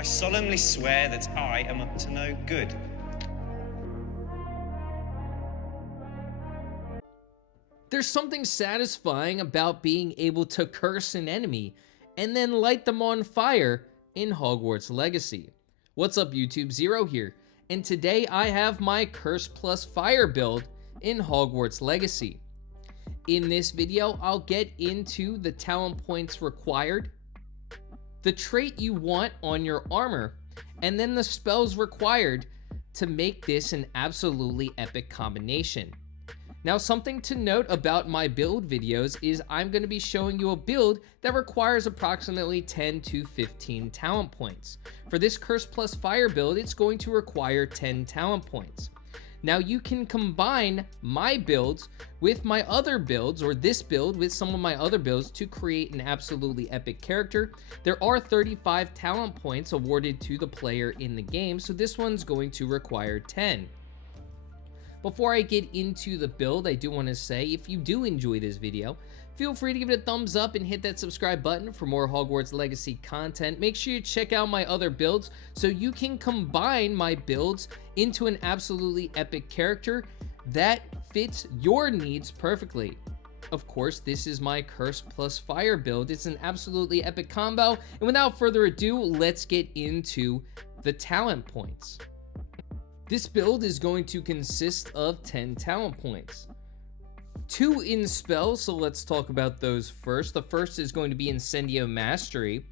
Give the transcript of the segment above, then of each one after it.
I solemnly swear that I am up to no good. There's something satisfying about being able to curse an enemy and then light them on fire in Hogwarts Legacy. What's up YouTube, Zero here, and today I have my Curse plus Fire build in Hogwarts Legacy. In this video, I'll get into the talent points required, the trait you want on your armor, and then the spells required to make this an absolutely epic combination. Now, something to note about my build videos is I'm going to be showing you a build that requires approximately 10 to 15 talent points. For this Curse plus Fire build, it's going to require 10 talent points. Now, you can combine my builds with my other builds, or this build with some of my other builds, to create an absolutely epic character. There are 35 talent points awarded to the player in the game, so this one's going to require 10. Before I get into the build, I do want to say, if you do enjoy this video, feel free to give it a thumbs up and hit that subscribe button for more Hogwarts Legacy content. Make sure you check out my other builds so you can combine my builds into an absolutely epic character that fits your needs perfectly. Of course, this is my Curse plus Fire build. It's an absolutely epic combo, and without further ado, let's get into the talent points. This build is going to consist of 10 talent points. 2 in spells, so let's talk about those first. The first is going to be Incendio Mastery.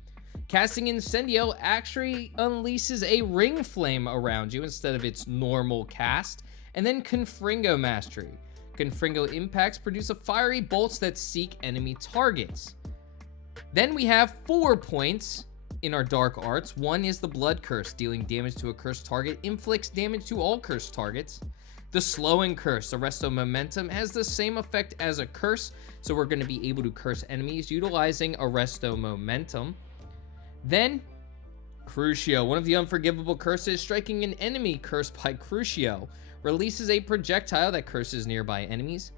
Casting Incendio actually unleashes a ring flame around you instead of its normal cast. And then Confringo Mastery. Confringo impacts produce a fiery bolts that seek enemy targets. Then we have 4 points in our dark arts. 1 is the Blood Curse, dealing damage to a cursed target, inflicts damage to all cursed targets. The Slowing Curse, Arresto Momentum, has the same effect as a curse, so we're going to be able to curse enemies utilizing Arresto Momentum. Then, Crucio, one of the unforgivable curses, striking an enemy cursed by Crucio, releases a projectile that curses nearby enemies.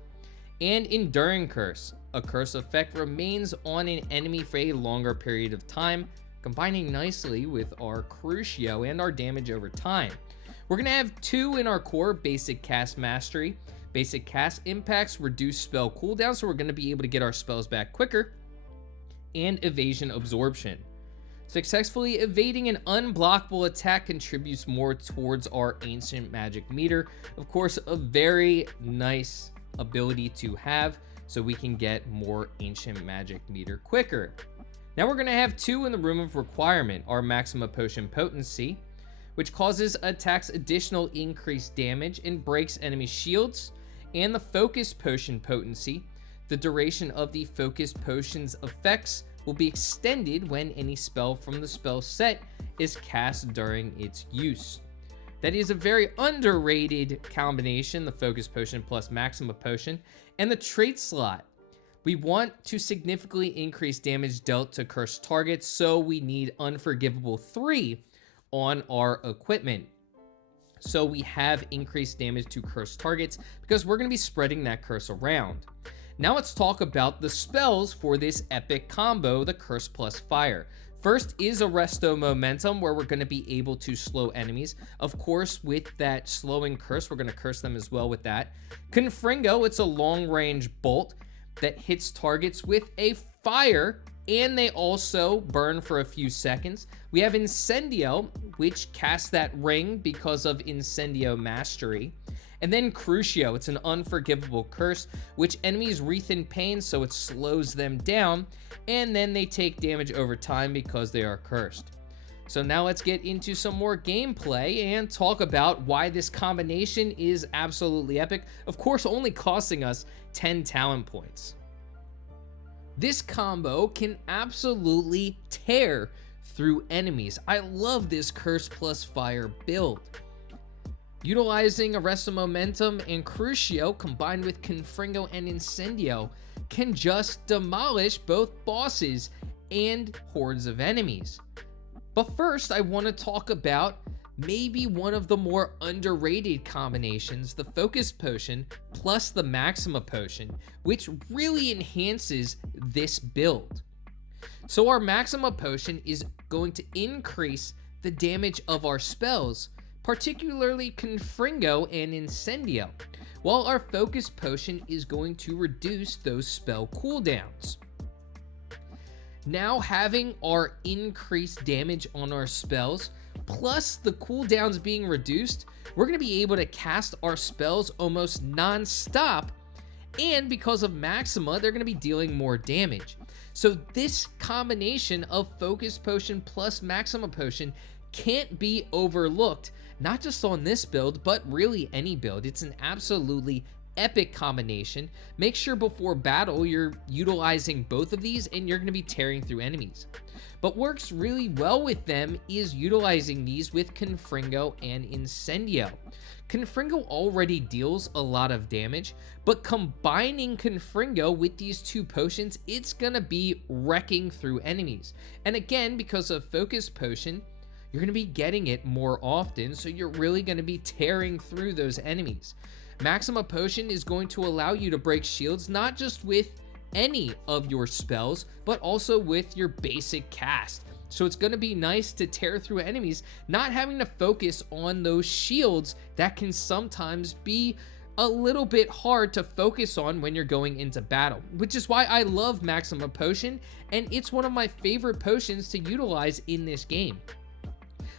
And Enduring Curse, a curse effect remains on an enemy for a longer period of time, combining nicely with our Crucio and our damage over time. We're going to have 2 in our core, Basic Cast Mastery. Basic Cast impacts reduce spell cooldown, so we're going to be able to get our spells back quicker. And Evasion Absorption. Successfully evading an unblockable attack contributes more towards our Ancient Magic meter. Of course, a very nice ability to have, so we can get more Ancient Magic meter quicker. Now we're going to have 2 in the Room of Requirement, our Maxima Potion Potency, which causes attacks additional increased damage and breaks enemy shields, and the Focus Potion Potency. The duration of the Focus Potion's effects will be extended when any spell from the spell set is cast during its use. That is a very underrated combination, the Focus Potion plus Maxima Potion. And the trait slot. We want to significantly increase damage dealt to cursed targets, so we need Unforgivable 3 on our equipment. So we have increased damage to cursed targets because we're going to be spreading that curse around. Now let's talk about the spells for this epic combo, the Curse plus Fire. First is Arresto Momentum, where we're going to be able to slow enemies. Of course, with that slowing curse, we're going to curse them as well with that. Confringo, it's a long-range bolt that hits targets with a fire, and they also burn for a few seconds. We have Incendio, which casts that ring because of Incendio Mastery. And then Crucio, it's an unforgivable curse, which enemies wreath in pain, so it slows them down, and then they take damage over time because they are cursed. So now let's get into some more gameplay and talk about why this combination is absolutely epic. Of course, only costing us 10 talent points. This combo can absolutely tear through enemies. I love this Curse plus Fire build. Utilizing Arresto Momentum and Crucio combined with Confringo and Incendio can just demolish both bosses and hordes of enemies. But first, I want to talk about maybe one of the more underrated combinations, the Focus Potion plus the Maxima Potion, which really enhances this build. So our Maxima Potion is going to increase the damage of our spells, particularly Confringo and Incendio, while our Focus Potion is going to reduce those spell cooldowns. Now having our increased damage on our spells, plus the cooldowns being reduced, we're going to be able to cast our spells almost non-stop, and because of Maxima, they're going to be dealing more damage. So this combination of Focus Potion plus Maxima Potion can't be overlooked, not just on this build, but really any build. It's an absolutely epic combination. Make sure before battle you're utilizing both of these and you're going to be tearing through enemies. But works really well with them is utilizing these with Confringo and Incendio. Confringo already deals a lot of damage, but combining Confringo with these two potions, it's going to be wrecking through enemies. And again, because of Focus Potion, you're going to be getting it more often, so you're really going to be tearing through those enemies. Maxima Potion is going to allow you to break shields not just with any of your spells, but also with your basic cast. So it's going to be nice to tear through enemies, not having to focus on those shields that can sometimes be a little bit hard to focus on when you're going into battle, which is why I love Maxima Potion, and it's one of my favorite potions to utilize in this game.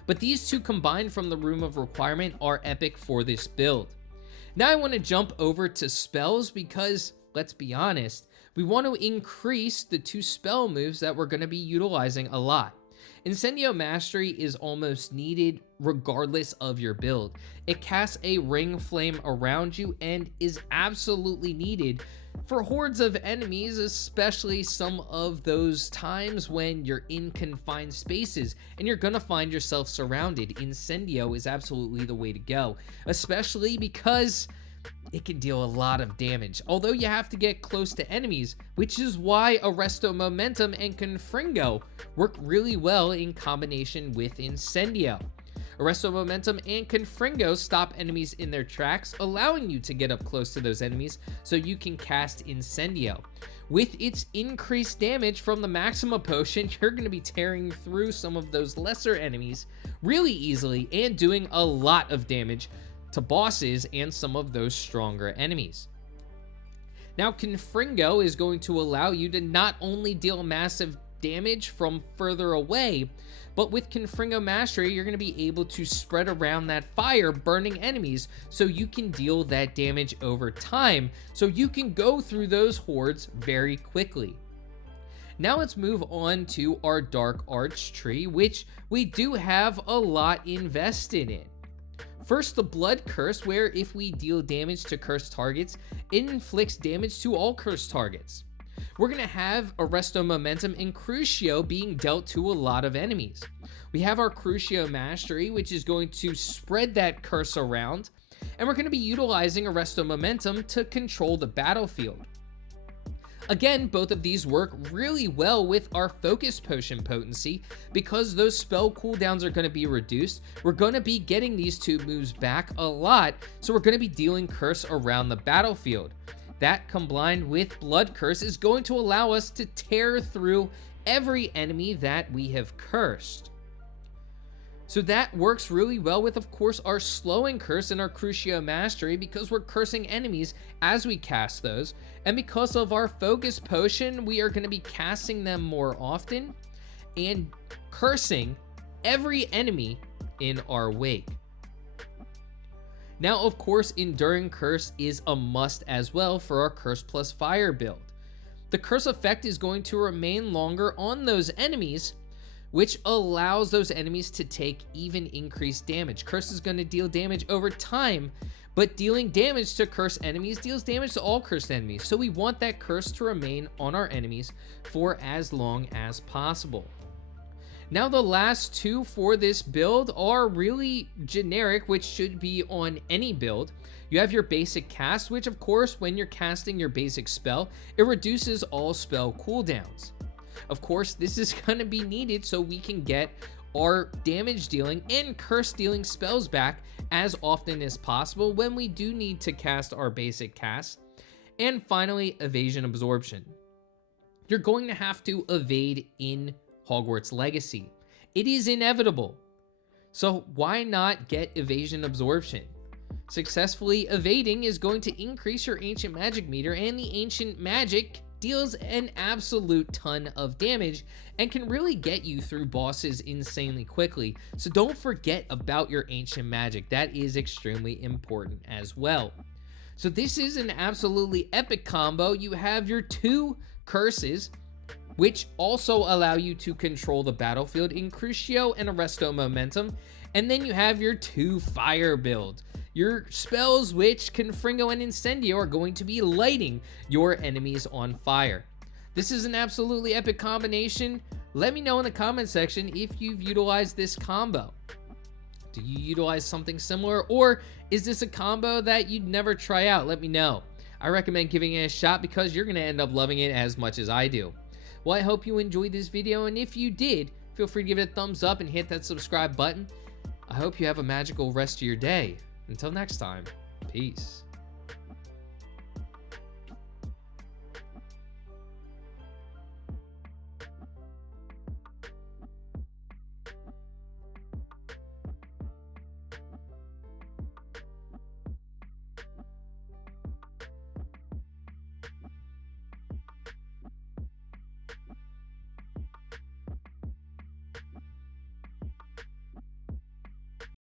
But these two combined from the Room of Requirement are epic for this build. Now I want to jump over to spells because, let's be honest, we want to increase the two spell moves that we're going to be utilizing a lot. Incendio Mastery is almost needed regardless of your build. It casts a ring flame around you and is absolutely needed for hordes of enemies, especially some of those times when you're in confined spaces and you're gonna find yourself surrounded. Incendio is absolutely the way to go, especially because it can deal a lot of damage, although you have to get close to enemies, which is why Arresto Momentum and Confringo work really well in combination with Incendio. Arresto Momentum and Confringo stop enemies in their tracks, allowing you to get up close to those enemies so you can cast Incendio. With its increased damage from the Maxima Potion, you're going to be tearing through some of those lesser enemies really easily and doing a lot of damage to bosses and some of those stronger enemies. Now, Confringo is going to allow you to not only deal massive damage from further away, but with Confringo Mastery, you're going to be able to spread around that fire, burning enemies, so you can deal that damage over time, so you can go through those hordes very quickly. Now let's move on to our Dark Arts tree, which we do have a lot invested in. First, the Blood Curse, where if we deal damage to cursed targets, it inflicts damage to all cursed targets. We're going to have Arresto Momentum and Crucio being dealt to a lot of enemies. We have our Crucio Mastery, which is going to spread that curse around, and we're going to be utilizing Arresto Momentum to control the battlefield. Again, both of these work really well with our Focus Potion potency because those spell cooldowns are going to be reduced. We're going to be getting these two moves back a lot, so we're going to be dealing curse around the battlefield. That combined with Blood Curse is going to allow us to tear through every enemy that we have cursed. So that works really well with, of course, our Slowing Curse and our Crucio Mastery because we're cursing enemies as we cast those. And because of our Focus Potion, we are going to be casting them more often and cursing every enemy in our wake. Now, of course, Enduring Curse is a must as well for our Curse plus Fire build. The Curse effect is going to remain longer on those enemies, which allows those enemies to take even increased damage. Curse is going to deal damage over time, but dealing damage to cursed enemies deals damage to all cursed enemies. So we want that curse to remain on our enemies for as long as possible. Now, the last two for this build are really generic, which should be on any build. You have your basic cast, which of course, when you're casting your basic spell, it reduces all spell cooldowns. Of course, this is going to be needed so we can get our damage dealing and curse dealing spells back as often as possible when we do need to cast our basic cast. And finally, Evasion Absorption. You're going to have to evade in Hogwarts Legacy. It is inevitable. So why not get evasion absorption? Successfully evading is going to increase your ancient magic meter, and the ancient magic deals an absolute ton of damage and can really get you through bosses insanely quickly. So don't forget about your ancient magic. That is extremely important as well. So this is an absolutely epic combo. You have your 2 curses, which also allow you to control the battlefield in Crucio and Arresto Momentum. And then you have your 2 fire build. Your spells, which Confringo and Incendio, are going to be lighting your enemies on fire. This is an absolutely epic combination. Let me know in the comment section if you've utilized this combo. Do you utilize something similar, or is this a combo that you'd never try out? Let me know. I recommend giving it a shot because you're going to end up loving it as much as I do. Well, I hope you enjoyed this video, and if you did, feel free to give it a thumbs up and hit that subscribe button. I hope you have a magical rest of your day. Until next time, peace.